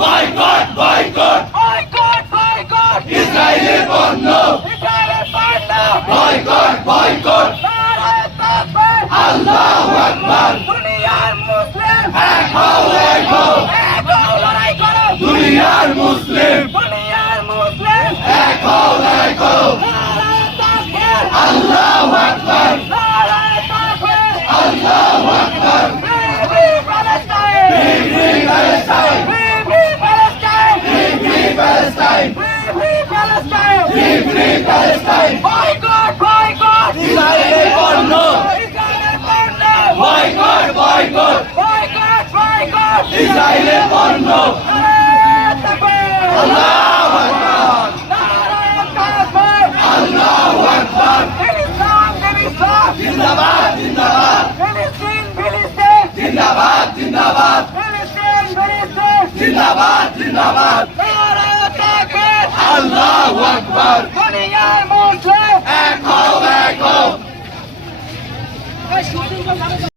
Boycott boycott boycott boycott ইসরায়েলের পণ্য ইসরায়েলের পণ্য বয়কট বয়কট নারায়ে তাকবীর আল্লাহু আকবার দুনিয়ার মুসলিম এক হও এক হও এক হও লড়াই করো দুনিয়ার মুসলিম দুনিয়ার মুসলিম এক হও এক হও নারায়ে তাকবীর আল্লাহু আকবার নারায়ে তাকবীর আল্লাহু আকবার Free Palestine! Free Palestine Free Palestine! Free Palestine Free Palestine! Free Palestine Boycott! Boycott! ইসরায়েলের পণ্য ইসরায়েলের পণ্য! Boycott boycott Boycott! Boycott! ইসরায়েলের পণ্য নারায়ে তাকবীর! আল্লাহু আকবার নারায়ে তাকবীর! আল্লাহু আকবার ফিলিস্তিন! ফিলিস্তিন! জিন্দাবাদ জিন্দাবাদ ফিলিস্তিন! ফিলিস্তিন! জিন্দাবাদ জিন্দাবাদ ফিলিস্তিন! ফিলিস্তিন! জিন্দাবাদ জিন্দাবাদ নারায়ে তাকবীর! আল্লাহু আকবার দুনিয়ার মুসলিম এক হও এক হও